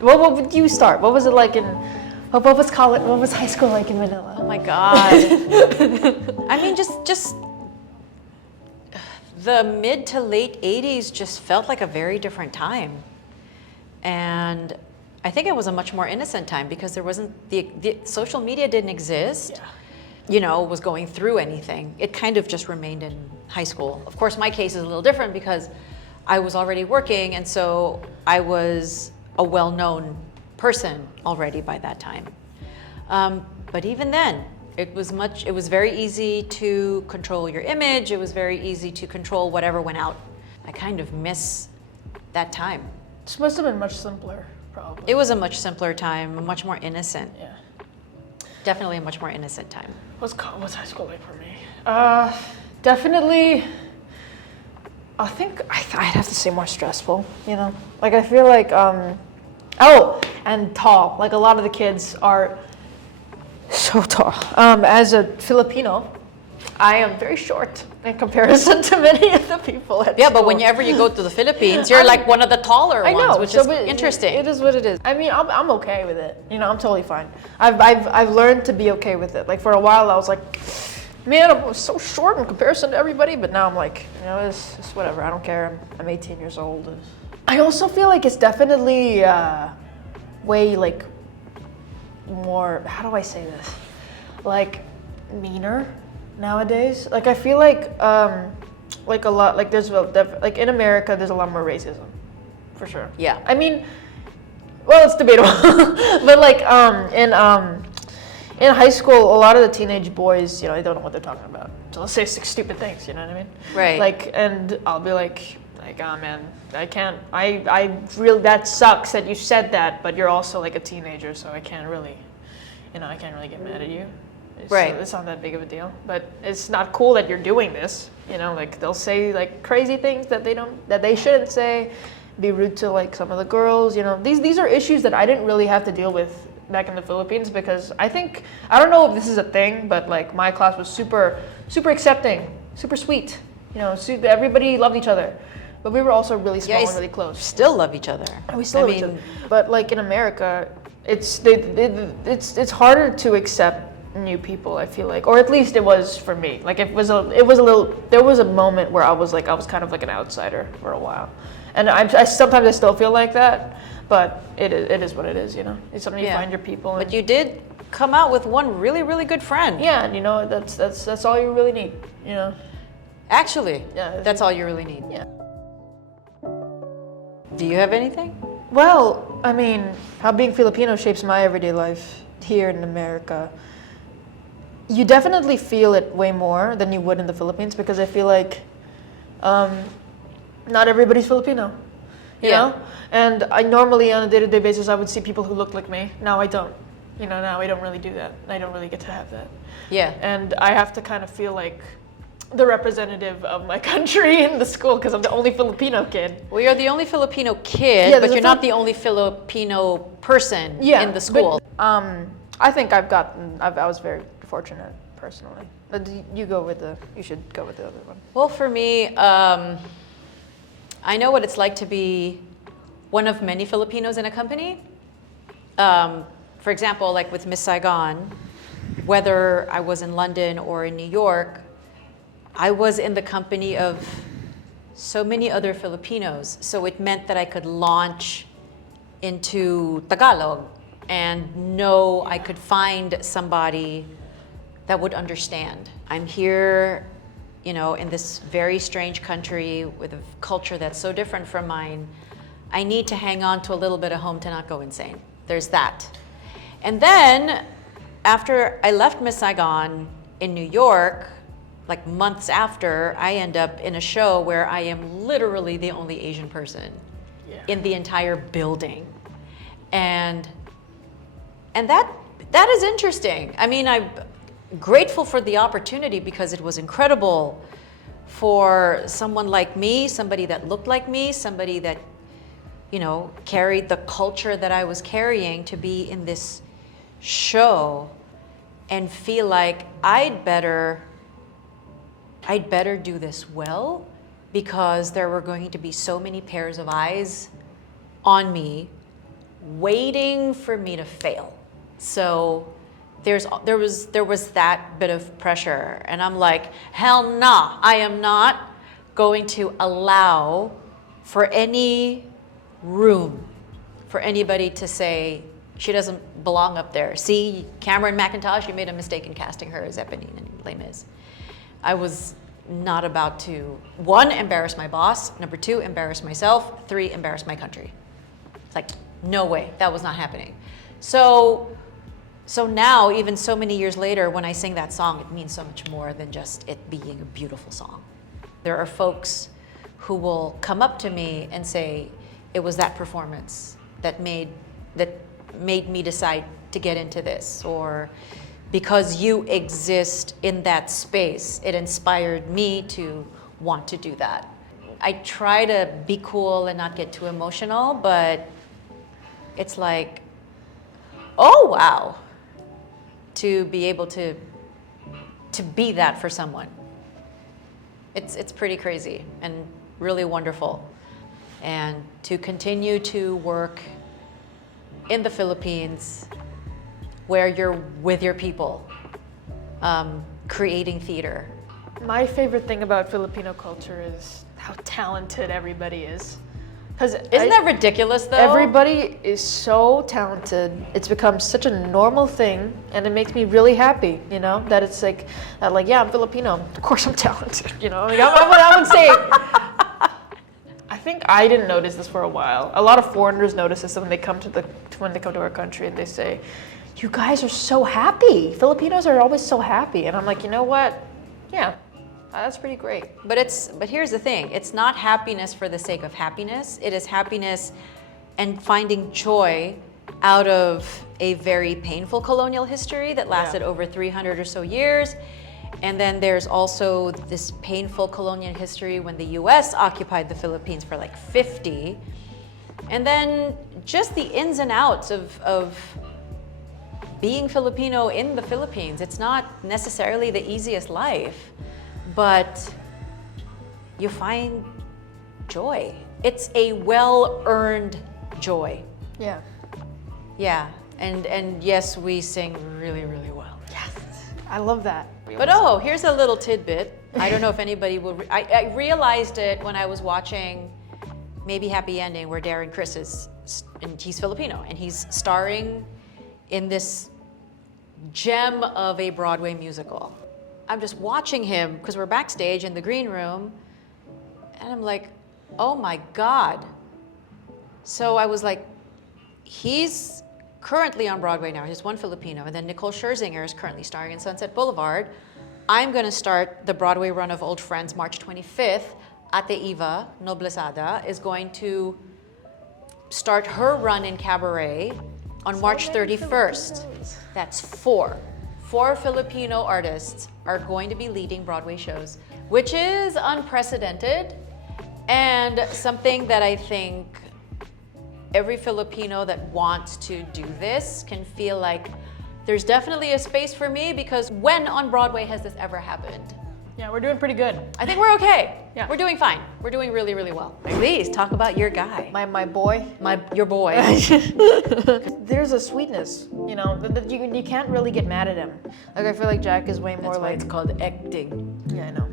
What would you start? What was it like in? What was college? What was high school like in Manila? Oh my God. I mean, just the mid to late 80s just felt like a very different time. And I think it was a much more innocent time because there wasn't, the social media didn't exist. Yeah. You know, was going through anything. It kind of just remained in high school. Of course, my case is a little different because I was already working, and so I was a well-known person already by that time. But even then, it was very easy to control your image. It was very easy to control whatever went out. I kind of miss that time. This must have been much simpler, probably. It was a much simpler time, much more innocent. Yeah. Definitely a much more innocent time. What's high school like for me? Definitely. I think I'd have to say more stressful. You know, like I feel like and tall. Like a lot of the kids are so tall. As a Filipino, I am very short in comparison to many of the people at Yeah, school. but whenever you go to the Philippines, you're like one of the taller I know, ones, which so is interesting. It is what it is. I mean, I'm okay with it. You know, I'm totally fine. I've learned to be okay with it. Like for a while, I was like, man, I'm so short in comparison to everybody. But now I'm like, you know, it's whatever. I don't care. I'm 18 years old. I also feel like it's definitely way like more. How do I say this? Like meaner nowadays. Like I feel like a lot like there's like in America there's a lot more racism, for sure. Yeah. I mean, well, it's debatable, but like in high school, a lot of the teenage boys, you know, they don't know what they're talking about. So they'll say stupid things, you know what I mean? Right. Like, and I'll be like, oh man, I can't. I really that sucks that you said that, but you're also like a teenager, so I can't really, I can't really get mad at you. Right. So it's not that big of a deal, but it's not cool that you're doing this. You know, like they'll say like crazy things that they shouldn't say, be rude to like some of the girls. You know, these are issues that I didn't really have to deal with back in the Philippines because I don't know if this is a thing, but like my class was super accepting, super sweet. You know, everybody loved each other, but we were also really small and really close. Still love each other. We still love each other. But like in America, it's harder to accept new people, I feel like, or at least it was for me. Like there was a moment where I was kind of like an outsider for a while, and I sometimes still feel like that, but it is what it is, you know. It's something you find your people. But you did come out with one really, really good friend. Yeah, and you know that's all you really need, you know. Actually, yeah, that's all you really need. Yeah. Do you have anything? Well, I mean, how being Filipino shapes my everyday life here in America. You definitely feel it way more than you would in the Philippines because I feel like not everybody's Filipino, you know? And I normally on a day-to-day basis I would see people who look like me. Now I don't. You know, now I don't really do that. I don't really get to have that. Yeah. And I have to kind of feel like the representative of my country in the school because I'm the only Filipino kid. Well, you're the only Filipino kid, but you're not the only Filipino person in the school. But, I think I was very fortunate personally. But you should go with the other one. Well, for me, I know what it's like to be one of many Filipinos in a company. For example, like with Miss Saigon, whether I was in London or in New York, I was in the company of so many other Filipinos. So it meant that I could launch into Tagalog and know I could find somebody that would understand. I'm here, you know, in this very strange country with a culture that's so different from mine. I need to hang on to a little bit of home to not go insane. There's that. And then after I left Miss Saigon in New York, like months after, I end up in a show where I am literally the only Asian person in the entire building. And that is interesting. I mean, I'm grateful for the opportunity because it was incredible for someone like me, somebody that looked like me, somebody that, you know, carried the culture that I was carrying to be in this show and feel like I'd better do this well because there were going to be so many pairs of eyes on me waiting for me to fail. So there was that bit of pressure, and I'm like, hell nah, I am not going to allow for any room for anybody to say she doesn't belong up there. See, Cameron McIntosh, you made a mistake in casting her as Eponine in Les Mis. I was not about to, 1, embarrass my boss, number 2, embarrass myself, 3, embarrass my country. It's like, no way, that was not happening. So now, even so many years later, when I sing that song, it means so much more than just it being a beautiful song. There are folks who will come up to me and say, it was that performance that made me decide to get into this, or because you exist in that space, it inspired me to want to do that. I try to be cool and not get too emotional, but it's like, oh wow, to be able to be that for someone. It's pretty crazy and really wonderful. And to continue to work in the Philippines, where you're with your people, creating theater. My favorite thing about Filipino culture is how talented everybody is. Isn't that ridiculous though? Everybody is so talented. It's become such a normal thing, and it makes me really happy, you know, that it's like, yeah, I'm Filipino. Of course I'm talented, you know. Like, I would say, I think I didn't notice this for a while. A lot of foreigners notice this when they come to our country, and they say, you guys are so happy. Filipinos are always so happy. And I'm like, you know what? Yeah, that's pretty great. But here's the thing. It's not happiness for the sake of happiness. It is happiness and finding joy out of a very painful colonial history that lasted over 300 or so years. And then there's also this painful colonial history when the US occupied the Philippines for like 50. And then just the ins and outs of being Filipino in the Philippines. It's not necessarily the easiest life, but you find joy. It's a well-earned joy. Yeah. Yeah, and yes, we sing really, really well. Yes, I love that. But here's a little tidbit. I don't know if anybody will, I realized it when I was watching Maybe Happy Ending, where Darren Criss is, and he's Filipino, and he's starring in this gem of a Broadway musical. I'm just watching him because we're backstage in the green room, and I'm like, oh my God. So I was like, he's currently on Broadway now. He's one Filipino, and then Nicole Scherzinger is currently starring in Sunset Boulevard. I'm gonna start the Broadway run of Old Friends March 25th. Ate Eva Noblesada is going to start her run in Cabaret on March 31st. That's 4 Filipino artists are going to be leading Broadway shows, which is unprecedented and something that I think every Filipino that wants to do this can feel like there's definitely a space for me, because when on Broadway has this ever happened? Yeah, we're doing pretty good. I think we're okay. Yeah. We're doing fine. We're doing really, really well. Please talk about your guy. My boy. Your boy. There's a sweetness, you know, that you can't really get mad at him. Like, I feel like Jack is way more That's why like, it's called acting. yeah, I know.